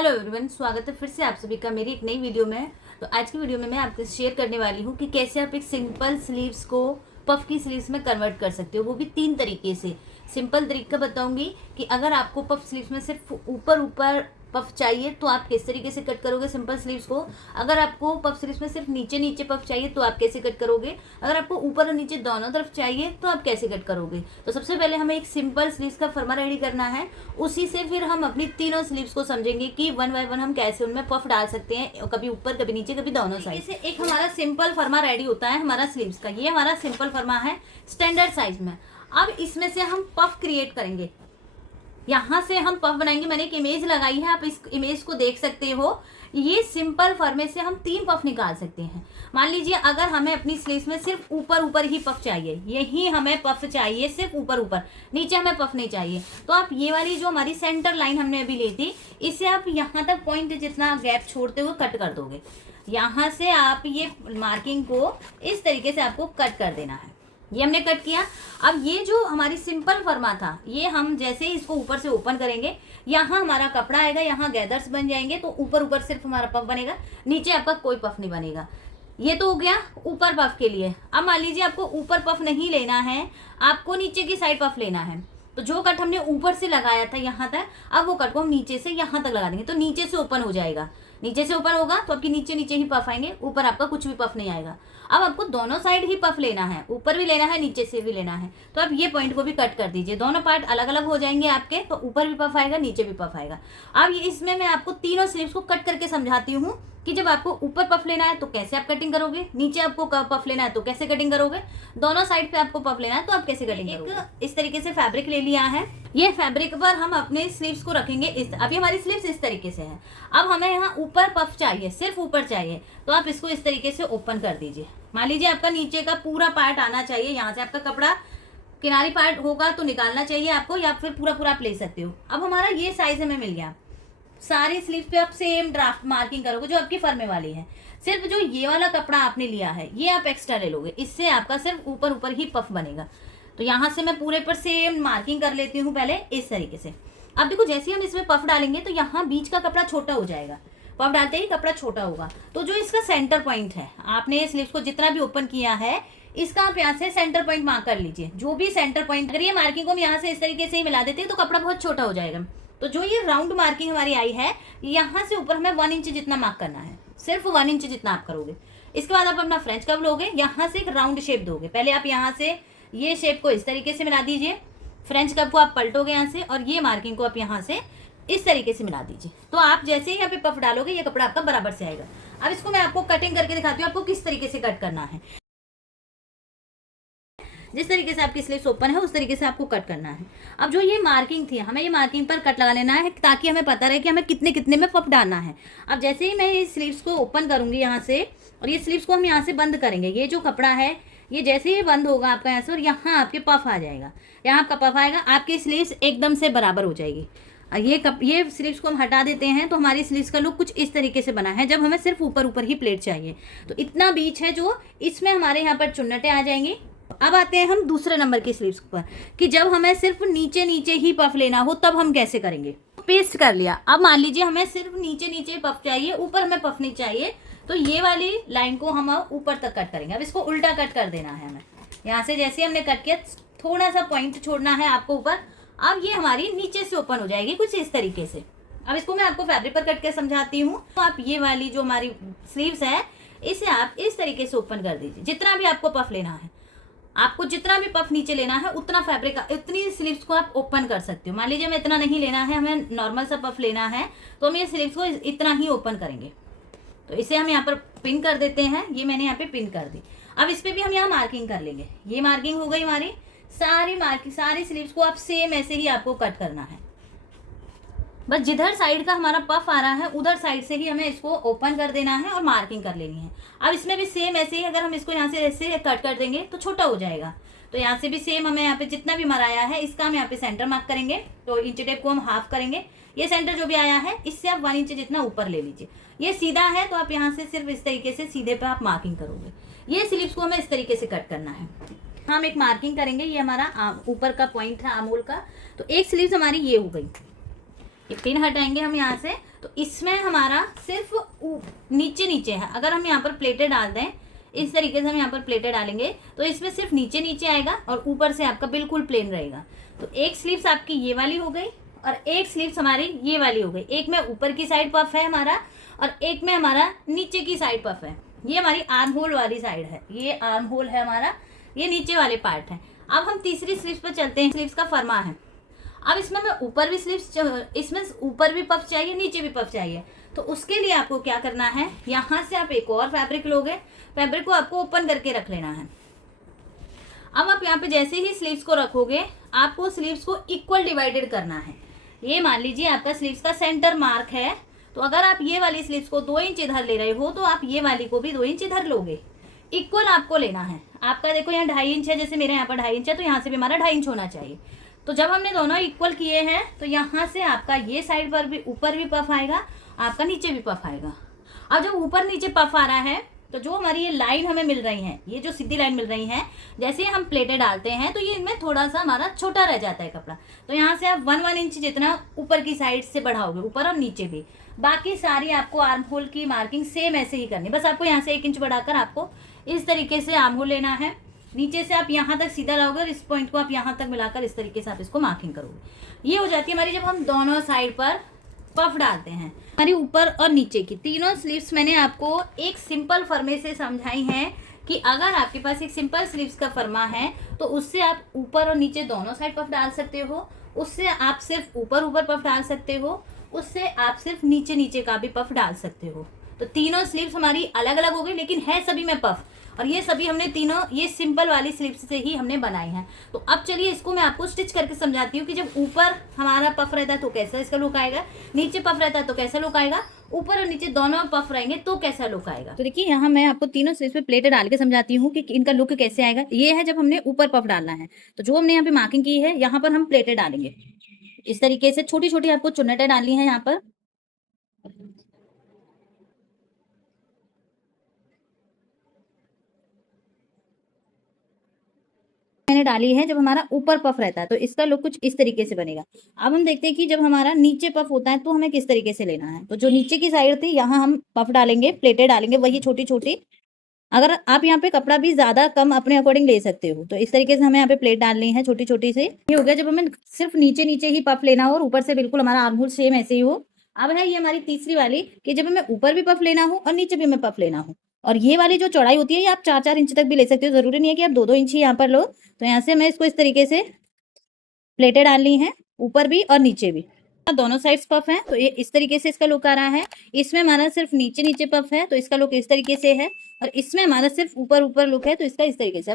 Hello everyone, स्वागत है फिर से आप सभी का मेरी एक नई वीडियो में। तो आज की वीडियो में मैं आपके शेयर करने वाली हूँ कि कैसे आप एक सिंपल स्लीव्स को पफ की स्लीव्स में कन्वर्ट कर सकते हो, वो भी 3 तरीके से। सिंपल तरीका बताऊंगी कि अगर आपको पफ स्लीव्स में सिर्फ ऊपर ऊपर पफ चाहिए तो आप किस तरीके से कट करोगे सिंपल स्लीव्स को। अगर आपको पफ स्लीव्स में सिर्फ नीचे नीचे पफ चाहिए तो आप कैसे कट करोगे। अगर आपको ऊपर और नीचे दोनों तरफ चाहिए तो आप कैसे कट करोगे। तो सबसे पहले हमें एक सिंपल स्लीव्स का फर्मा रेडी करना है, उसी से फिर हम अपनी तीनों स्लीव्स को समझेंगे कि वन बाय वन हम कैसे उनमें पफ डाल सकते हैं, कभी ऊपर कभी नीचे कभी दोनों साइड से। एक हमारा सिंपल फर्मा रेडी होता है हमारा स्लीव्स का। ये हमारा सिंपल फर्मा है स्टैंडर्ड साइज में। अब इसमें से हम पफ क्रिएट करेंगे, यहाँ से हम पफ बनाएंगे। मैंने एक इमेज लगाई है, आप इस इमेज को देख सकते हो। ये सिंपल फर्मे से हम 3 पफ निकाल सकते हैं। मान लीजिए अगर हमें अपनी स्लीव्स में सिर्फ ऊपर ऊपर ही पफ चाहिए, यही हमें पफ चाहिए सिर्फ ऊपर ऊपर, नीचे हमें पफ नहीं चाहिए, तो आप ये वाली जो हमारी सेंटर लाइन हमने अभी ली थी, इससे आप यहाँ तक पॉइंट जितना गैप छोड़ते हुए कट कर दोगे। यहाँ से आप ये मार्किंग को इस तरीके से आपको कट कर देना है। ये हमने कट किया। अब ये जो हमारी सिंपल फर्मा था, ये हम जैसे ही इसको ऊपर से ओपन करेंगे, यहाँ हमारा कपड़ा आएगा, यहाँ गैदर्स बन जाएंगे, तो ऊपर ऊपर सिर्फ हमारा पफ बनेगा, नीचे आपका कोई पफ नहीं बनेगा। ये तो हो गया ऊपर पफ के लिए। अब मान लीजिए आपको ऊपर पफ नहीं लेना है, आपको नीचे की साइड पफ लेना है, तो जो कट हमने ऊपर से लगाया था यहाँ तक, अब वो कट को हम नीचे से यहाँ तक लगा देंगे, तो नीचे से ओपन हो जाएगा। नीचे से ओपन होगा तो आपकी नीचे नीचे ही पफ आएंगे, ऊपर आपका कुछ भी पफ नहीं आएगा। अब आपको दोनों साइड ही पफ लेना है, ऊपर भी लेना है नीचे से भी लेना है, तो आप ये पॉइंट को भी कट कर दीजिए। दोनों पार्ट अलग अलग हो जाएंगे आपके, तो ऊपर भी पफ आएगा नीचे भी पफ आएगा। अब ये इसमें मैं आपको तीनों स्लीव्स को कट करके समझाती हूँ कि जब आपको ऊपर पफ लेना है तो कैसे आप कटिंग करोगे, नीचे आपको पफ लेना है तो कैसे कटिंग करोगे, दोनों साइड पे आपको पफ लेना है तो आप कैसे कटिंग करोगे। इस तरीके से फैब्रिक ले लिया है। ये फैब्रिक पर हम अपने स्लीव्स को रखेंगे। अभी हमारी स्लीव्स इस तरीके से है। अब हमें यहाँ ऊपर पफ चाहिए, सिर्फ ऊपर चाहिए, तो आप इसको इस तरीके से ओपन कर दीजिए। मान लीजिए आपका नीचे का पूरा पार्ट आना चाहिए, यहाँ से आपका कपड़ा किनारी पार्ट होगा तो निकालना चाहिए आपको, या फिर पूरा पूरा आप ले सकते हो। अब हमारा ये साइज हमें मिल गया। सारी स्लीव पे आप सेम ड्राफ्ट मार्किंग करोगे जो आपकी फर्मे वाली है। सिर्फ जो ये वाला कपड़ा आपने लिया है ये आप एक्स्ट्रा ले लोगे, इससे आपका सिर्फ ऊपर ऊपर ही पफ बनेगा। तो यहाँ से मैं पूरे पर सेम मार्किंग कर लेती हूँ पहले इस तरीके से। अब देखो जैसे हम इसमें पफ डालेंगे तो यहाँ बीच का कपड़ा छोटा हो जाएगा, पफ डालते ही कपड़ा छोटा होगा। तो जो इसका सेंटर पॉइंट है, आपने स्लीव को जितना भी ओपन किया है इसका आप यहाँ से सेंटर पॉइंट मार्क कर लीजिए। जो भी सेंटर पॉइंट, अगर ये मार्किंग को हम यहाँ से इस तरीके से ही मिला देते हैं तो कपड़ा बहुत छोटा हो जाएगा। तो जो ये राउंड मार्किंग हमारी आई है, यहाँ से ऊपर हमें 1 इंच जितना मार्क करना है, सिर्फ 1 इंच जितना आप करोगे। इसके बाद आप अपना फ्रेंच कर्व लोगे, यहाँ से एक राउंड शेप दोगे। पहले आप यहाँ से ये शेप को इस तरीके से मिला दीजिए, फ्रेंच कर्व को आप पलटोगे यहाँ से, और ये मार्किंग को आप यहाँ से इस तरीके से मिला दीजिए। तो आप जैसे ही यहाँ पे पफ डालोगे ये कपड़ा आपका बराबर से आएगा। अब इसको मैं आपको कटिंग करके दिखाती हूँ आपको किस तरीके से कट करना है। जिस तरीके से आपकी स्लीव्स ओपन है उस तरीके से आपको कट करना है। अब जो ये मार्किंग थी, हमें ये मार्किंग पर कट लगा लेना है ताकि हमें पता रहे कि हमें कितने कितने में पफ डालना है। अब जैसे ही मैं ये स्लीव्स को ओपन करूंगी यहाँ से, और ये स्लीव्स को हम यहाँ से बंद करेंगे, ये जो कपड़ा है ये जैसे ही बंद होगा आपका यहाँ से, और यहाँ आपके पफ आ जाएगा, यहाँ आपका पफ आएगा, आपकी स्लीव्स एकदम से बराबर हो जाएगी। ये स्लीव्स को हम हटा देते हैं तो हमारी स्लीव्स का लुक कुछ इस तरीके से बना है, जब हमें सिर्फ ऊपर ऊपर ही प्लेट चाहिए। तो इतना बीच है जो इसमें हमारे यहाँ पर चुन्नटें आ जाएंगी। अब आते हैं हम दूसरे नंबर की स्लीव्स पर, कि जब हमें सिर्फ नीचे नीचे ही पफ लेना हो तब हम कैसे करेंगे। पेस्ट कर लिया। अब मान लीजिए हमें सिर्फ नीचे नीचे पफ चाहिए, ऊपर हमें पफ नहीं चाहिए, तो ये वाली लाइन को हम ऊपर तक कट करेंगे। अब इसको उल्टा कट कर देना है हमें। यहाँ से जैसे हमने कट किया, थोड़ा सा पॉइंट छोड़ना है आपको ऊपर। अब ये हमारी नीचे से ओपन हो जाएगी कुछ इस तरीके से। अब इसको मैं आपको फैब्रिक पर कट के समझाती हूँ। तो आप ये वाली जो हमारी स्लीव्स है इसे आप इस तरीके से ओपन कर दीजिए। जितना भी आपको पफ लेना है, आपको जितना भी पफ नीचे लेना है उतना फैब्रिक, इतनी स्लीव्स को आप ओपन कर सकते हो। मान लीजिए हमें इतना नहीं लेना है, हमें नॉर्मल सा पफ लेना है, तो हम ये स्लीव्स को इतना ही ओपन करेंगे। तो इसे हम यहाँ पर पिन कर देते हैं। ये मैंने यहाँ पे पिन कर दी। अब इस पे भी हम यहाँ मार्किंग कर लेंगे। ये मार्किंग हो गई हमारी। सारी स्लीव्स को आप सेम ऐसे ही आपको कट करना है। बस जिधर साइड का हमारा पफ आ रहा है उधर साइड से ही हमें इसको ओपन कर देना है और मार्किंग कर लेनी है। अब इसमें भी सेम ऐसे ही, अगर हम इसको यहाँ से ऐसे कट कर देंगे तो छोटा हो जाएगा। तो यहाँ से भी सेम हमें यहाँ पे जितना भी मराया है इसका हम यहाँ पे सेंटर मार्क करेंगे। तो इंच टेप को हम हाफ करेंगे। ये सेंटर जो भी आया है इससे आप 1 इंच जितना ऊपर ले लीजिए। ये सीधा है तो आप यहाँ से सिर्फ इस तरीके से सीधे पे आप मार्किंग करोगे। ये स्लीव्स को हमें इस तरीके से कट करना है। हम एक मार्किंग करेंगे, ये हमारा ऊपर का पॉइंट है आमोल का। तो एक स्लीव्स हमारी ये हो गई। ये पिन हटाएंगे हम यहाँ से, तो इसमें हमारा सिर्फ नीचे नीचे है। अगर हम यहाँ पर प्लेटें डाल दें, इस तरीके से हम यहाँ पर प्लेटें डालेंगे तो इसमें सिर्फ नीचे नीचे आएगा और ऊपर से आपका बिल्कुल प्लेन रहेगा। तो एक स्लीव्स आपकी ये वाली हो गई और एक स्लीव्स हमारी ये वाली हो गई। एक में ऊपर की साइड पफ है हमारा और एक में हमारा नीचे की साइड पफ है। ये हमारी आर्म होल वाली साइड है, ये आर्म होल है हमारा, ये नीचे वाले पार्ट है। अब हम तीसरी स्लीव्स पर चलते हैं। स्लीव्स का फरमा है। अब इसमें मैं ऊपर भी स्लीव्स, इसमें ऊपर भी पफ चाहिए, नीचे भी पफ चाहिए। तो उसके लिए आपको क्या करना है, यहाँ से आप एक और फैब्रिक लोगे, फैब्रिक को आपको ओपन करके रख लेना है। अब आप यहाँ पे जैसे ही स्लीव्स को रखोगे, आपको स्लीव्स को इक्वल डिवाइडेड करना है। ये मान लीजिए आपका स्लीव्स का सेंटर मार्क है, तो अगर आप ये वाली स्लीव्स को 2 इंच इधर ले रहे हो तो आप ये वाली को भी 2 इंच इधर लोगे। इक्वल आपको लेना है। आपका देखो यहाँ 2.5 इंच है, जैसे मेरे यहाँ पर 2.5 इंच है, तो यहाँ से भी हमारा 2.5 इंच होना चाहिए। तो जब हमने दोनों इक्वल किए हैं तो यहाँ से आपका ये साइड पर भी ऊपर भी पफ आएगा, आपका नीचे भी पफ आएगा। अब जब ऊपर नीचे पफ आ रहा है तो जो हमारी ये लाइन हमें मिल रही है, ये जो सीधी लाइन मिल रही है, जैसे हम प्लेटें डालते हैं तो ये इनमें थोड़ा सा हमारा छोटा रह जाता है कपड़ा। तो यहाँ से आप 1 इंच जितना ऊपर की साइड से बढ़ाओगे, ऊपर और नीचे भी। बाकी सारी आपको आर्म होल की मार्किंग सेम ऐसे ही करनी, बस आपको यहाँ से 1 इंच बढ़ाकर आपको इस तरीके से आर्म होल लेना है। नीचे से आप यहाँ तक सीधा लाओगे और इस पॉइंट को आप यहाँ तक मिलाकर इस तरीके से आप इसको मार्किंग करोगे। ये हो जाती है हमारी जब हम दोनों साइड पर पफ डालते हैं। हमारी ऊपर और नीचे की तीनों स्लीव्स मैंने आपको एक सिंपल फर्मे से समझाई हैं कि अगर आपके पास एक सिंपल स्लीव्स का फर्मा है तो उससे आप ऊपर और नीचे दोनों साइड पफ डाल सकते हो, उससे आप सिर्फ ऊपर ऊपर पफ डाल सकते हो, उससे आप सिर्फ नीचे नीचे का भी पफ डाल सकते हो। तो तीनों स्लीव्स हमारी अलग अलग हो गई, लेकिन है सभी में पफ। और ये सभी हमने तीनों ये सिंपल वाली स्लीव्स से ही हमने बनाई हैं। तो अब चलिए इसको मैं आपको स्टिच करके समझाती हूँ कि जब ऊपर हमारा पफ रहता है तो कैसा इसका लुक आएगा, नीचे पफ रहता है तो कैसा लुक आएगा, ऊपर और नीचे दोनों पफ रहेंगे तो कैसा लुक आएगा। तो देखिए यहाँ मैं आपको तीनों स्लीव्स पे प्लेटें डाल के समझाती हूँ कि इनका लुक कैसे आएगा। ये है जब हमने ऊपर पफ डालना है, तो जो हमने यहाँ पे मार्किंग की है यहाँ पर हम प्लेटें डालेंगे। इस तरीके से छोटी छोटी आपको चुन्नटें डालनी है। यहाँ पर मैंने डाली है जब हमारा ऊपर पफ रहता है तो इसका लुक कुछ इस तरीके से बनेगा। अब हम देखते हैं कि जब हमारा नीचे पफ होता है तो हमें किस तरीके से लेना है। तो जो नीचे की साइड थी यहाँ हम पफ डालेंगे, प्लेटें डालेंगे वही छोटी छोटी। अगर आप यहाँ पे कपड़ा भी ज्यादा कम अपने अकॉर्डिंग ले सकते हो। तो इस तरीके से हमें यहाँ पे प्लेट डालनी है छोटी छोटी से। ये हो गया जब हमें सिर्फ नीचे नीचे ही पफ लेना हो और ऊपर से बिल्कुल हमारा आर्म होल सेम ऐसे ही हो। अब है ये हमारी तीसरी वाली कि जब हमें ऊपर भी पफ लेना हो और नीचे भी हमें पफ लेना हो। और ये वाली जो चौड़ाई होती है ये आप 4-4 इंच तक भी ले सकते हो, जरूरी नहीं है कि आप 2-2 इंच ही यहाँ पर लो। तो यहाँ से मैं इसको इस तरीके से प्लेटें डालनी है, ऊपर भी और नीचे भी। दोनों साइड्स पफ है तो ये इस तरीके से इसका लुक आ रहा है। इसमें हमारा सिर्फ नीचे नीचे पफ है तो इसका लुक इस तरीके से है, और इसमें हमारा सिर्फ ऊपर ऊपर लुक है तो इसका इस तरीके से।